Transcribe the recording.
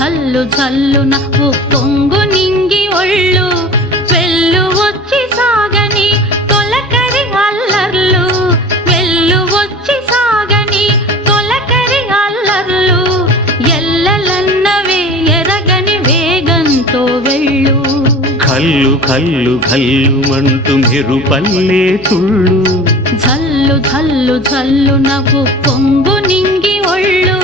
ఝల్లు ఝల్లున ఉప్పొంగు నింగి ఒళ్ళు వెళ్ళు వచ్చి సాగని తొలకరి అల్లర్లు వెళ్ళు వచ్చి సాగని తొలకరి అల్లర్లు ఎల్లలన్నవే ఎరగని వేగంతో వెళ్ళు కల్లు కల్లు కల్లుమంటూ మెరుపల్లే తుళ్ళు ఝల్లు ఝల్లు ఝల్లున ఉప్పొంగు నింగి ఒళ్ళు